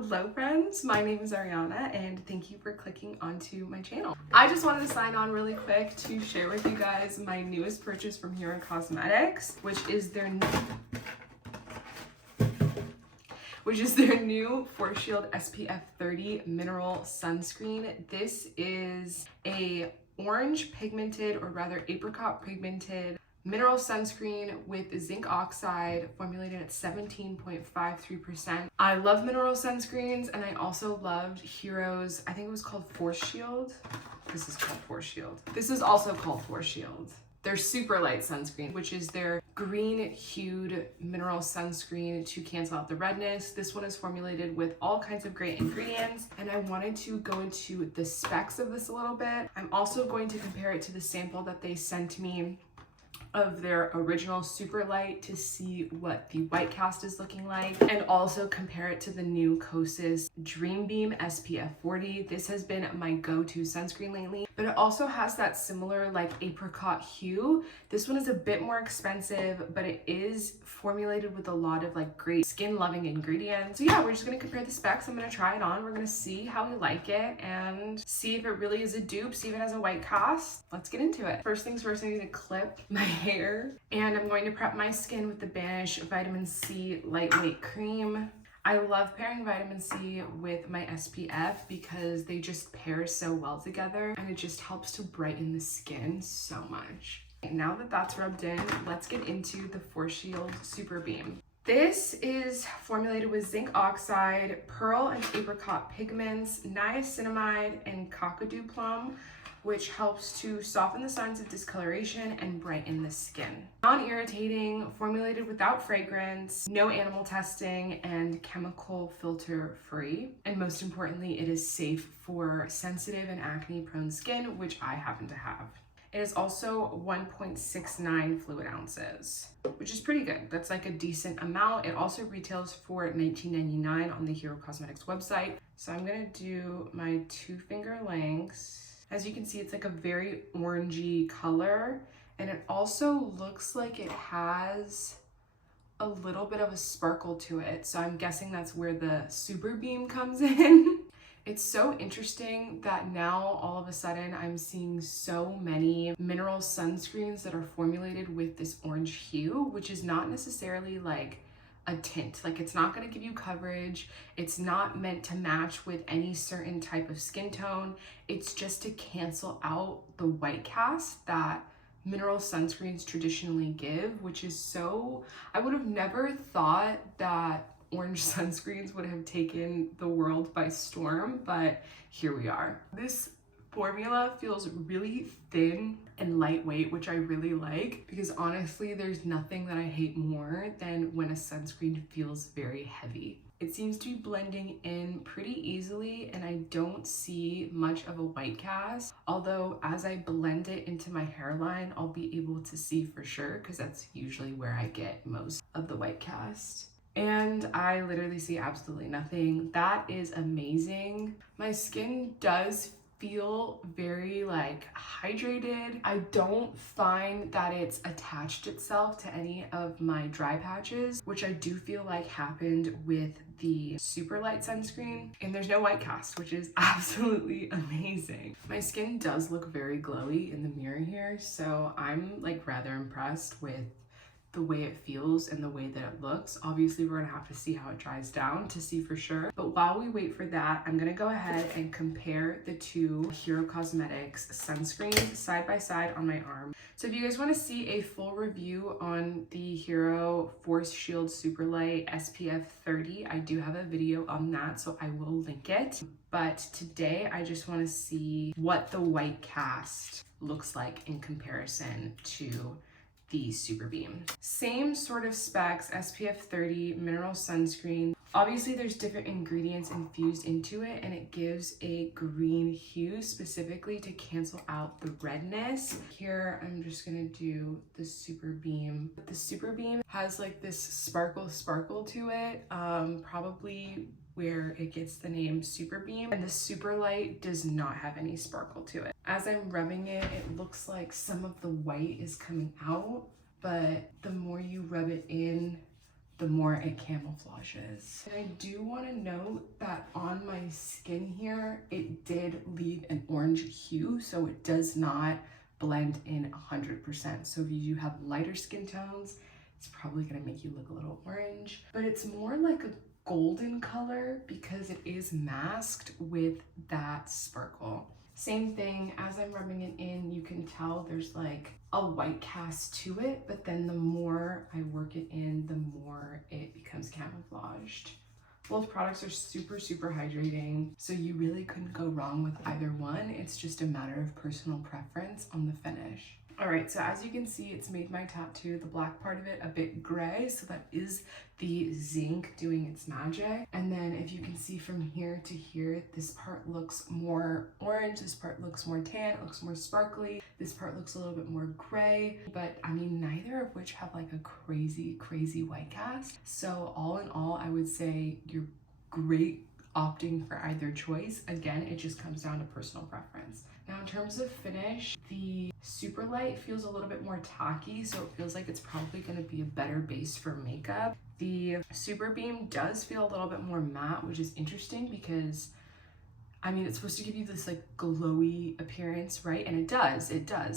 Hello friends, my name is Ariana and thank you for clicking onto my channel. I just wanted to sign on really quick to share with you guys my newest purchase from Hero Cosmetics, which is their new Force Shield SPF 30 mineral sunscreen. This is a orange pigmented, or rather apricot pigmented mineral sunscreen with zinc oxide formulated at 17.53%. I love mineral sunscreens, and I also loved Hero's, I think it was called Force Shield. This is called Force Shield. This is also called Force Shield. Their SuperLight sunscreen, which is their green hued mineral sunscreen to cancel out the redness. This one is formulated with all kinds of great ingredients, and I wanted to go into the specs of this a little bit. I'm also going to compare it to the sample that they sent me of their original SuperLight to see what the white cast is looking like, and also compare it to the new KOSAS DreamBeam SPF 40. This has been my go-to sunscreen lately, but it also has that similar like apricot hue. This one is a bit more expensive, but it is formulated with a lot of like great skin loving ingredients. So yeah, we're just gonna compare the specs. I'm gonna try it on. We're gonna see how we like it and see if it really is a dupe, see if it has a white cast. Let's get into it. First things first, I need to clip my hair, and I'm going to prep my skin with the Banish Vitamin C Lightweight Cream. I love pairing vitamin C with my SPF because they just pair so well together, and it just helps to brighten the skin so much. Now that that's rubbed in, let's get into the Force Shield SuperBeam. This is formulated with zinc oxide, pearl and apricot pigments, niacinamide, and kakadu plum, which helps to soften the signs of discoloration and brighten the skin. Non-irritating, formulated without fragrance, no animal testing, and chemical filter free. And most importantly, it is safe for sensitive and acne prone skin, which I happen to have. It is also 1.69 fluid ounces, which is pretty good. That's like a decent amount. It also retails for $19.99 on the Hero Cosmetics website. So I'm gonna do my 2 finger lengths. As you can see, it's like a very orangey color, and it also looks like it has a little bit of a sparkle to it. So I'm guessing that's where the SuperBeam comes in. It's so interesting that now all of a sudden I'm seeing so many mineral sunscreens that are formulated with this orange hue, which is not necessarily like a tint. Like, it's not going to give you coverage. It's not meant to match with any certain type of skin tone. It's just to cancel out the white cast that mineral sunscreens traditionally give, which is so, I would have never thought that orange sunscreens would have taken the world by storm, but here we are. This formula feels really thin and lightweight, which I really like, because honestly, there's nothing that I hate more than when a sunscreen feels very heavy. It seems to be blending in pretty easily, and I don't see much of a white cast, although as I blend it into my hairline, I'll be able to see for sure, because that's usually where I get most of the white cast. And I literally see absolutely nothing. That is amazing. My skin does feel very like hydrated. I don't find that it's attached itself to any of my dry patches, which I do feel like happened with the SuperLight sunscreen. And there's no white cast, which is absolutely amazing. My skin does look very glowy in the mirror here, so I'm like rather impressed with the way it feels and the way that it looks. Obviously, we're gonna have to see how it dries down to see for sure. But while we wait for that, I'm gonna go ahead and compare the 2 Hero Cosmetics sunscreens side by side on my arm. So if you guys wanna see a full review on the Hero Force Shield SuperLight SPF 30, I do have a video on that, so I will link it. But today, I just wanna see what the white cast looks like in comparison to the SuperBeam. Same sort of specs, SPF 30 mineral sunscreen. Obviously there's different ingredients infused into it, and it gives a green hue specifically to cancel out the redness. Here I'm just gonna do the SuperBeam. The SuperBeam has like this sparkle to it, probably where it gets the name SuperBeam, and the SuperLight does not have any sparkle to it. As I'm rubbing it, it looks like some of the white is coming out, but the more you rub it in, the more it camouflages. And I do want to note that on my skin here, it did leave an orange hue, so it does not blend in 100%. So if you do have lighter skin tones, it's probably gonna make you look a little orange, but it's more like a golden color because it is masked with that sparkle. Same thing, as I'm rubbing it in, you can tell there's like a white cast to it, but then the more I work it in, the more it becomes camouflaged. Both products are super, super hydrating, so you really couldn't go wrong with either one. It's just a matter of personal preference on the finish. All right, so as you can see, it's made my tattoo, the black part of it, a bit gray, so that is the zinc doing its magic. And then if you can see from here to here, this part looks more orange, this part looks more tan, it looks more sparkly, this part looks a little bit more gray, but I mean, neither of which have like a crazy, crazy white cast. So all in all, I would say you're great opting for either choice. Again, it just comes down to personal preference. Now in terms of finish, the SuperLight feels a little bit more tacky, so it feels like it's probably going to be a better base for makeup. The SuperBeam does feel a little bit more matte, which is interesting because I mean, it's supposed to give you this like glowy appearance, right? And it does,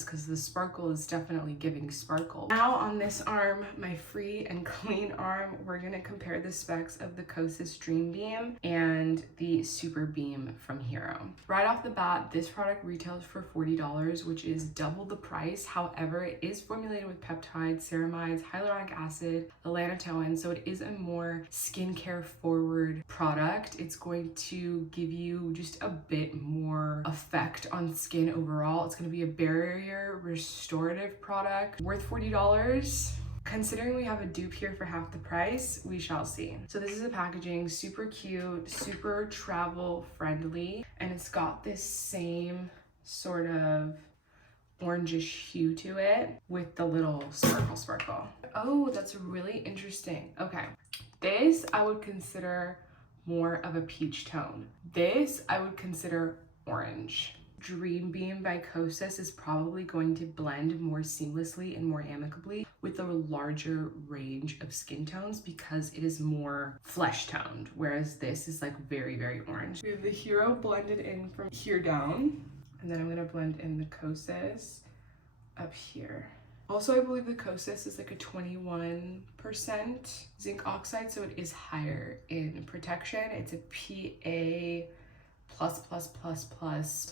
because the sparkle is definitely giving sparkle. Now on this arm, my free and clean arm, we're gonna compare the specs of the KOSAS DreamBeam and the SuperBeam from Hero. Right off the bat, this product retails for $40, which is double the price. However, it is formulated with peptides, ceramides, hyaluronic acid, elanitoin, so it is a more skincare forward product. It's going to give you just a bit more effect on skin overall. It's going to be a barrier restorative product worth $40. Considering we have a dupe here for half the price, we shall see. So this is the packaging, super cute, super travel friendly, and it's got this same sort of orangish hue to it with the little sparkle. Oh, that's really interesting. Okay, this I would consider more of a peach tone. This I would consider orange. DreamBeam by KOSAS is probably going to blend more seamlessly and more amicably with a larger range of skin tones because it is more flesh toned, whereas this is like very, very orange. We have the Hero blended in from here down, and then I'm gonna blend in the KOSAS up here. Also, I believe the KOSAS is like a 21% zinc oxide, so it is higher in protection. It's a PA++++,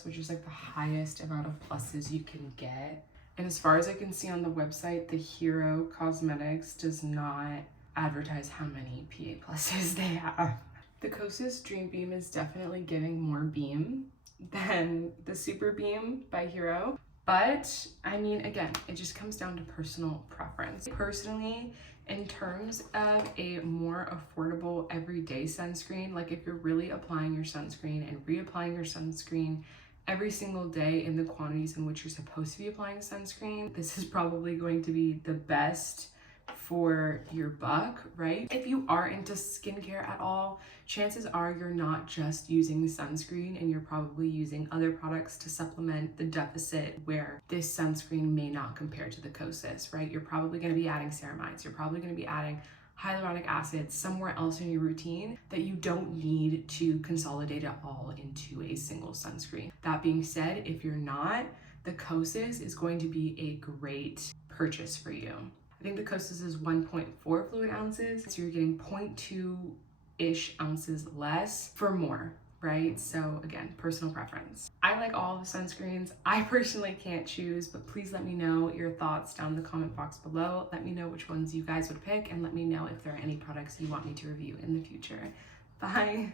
which is like the highest amount of pluses you can get. And as far as I can see on the website, the Hero Cosmetics does not advertise how many PA pluses they have. The KOSAS DreamBeam is definitely giving more beam than the SuperBeam by Hero. But I mean, again, it just comes down to personal preference. Personally, in terms of a more affordable everyday sunscreen, like if you're really applying your sunscreen and reapplying your sunscreen every single day in the quantities in which you're supposed to be applying sunscreen, this is probably going to be the best for your buck, right? If you are into skincare at all, chances are you're not just using the sunscreen and you're probably using other products to supplement the deficit where this sunscreen may not compare to the KOSAS, right? You're probably going to be adding ceramides, you're probably going to be adding hyaluronic acid somewhere else in your routine that you don't need to consolidate it all into a single sunscreen. That being said, if you're not, the KOSAS is going to be a great purchase for you. I think the KOSAS is 1.4 fluid ounces, so you're getting 0.2-ish ounces less for more, right? So again, personal preference. I like all of the sunscreens. I personally can't choose, but please let me know your thoughts down in the comment box below. Let me know which ones you guys would pick, and let me know if there are any products you want me to review in the future. Bye.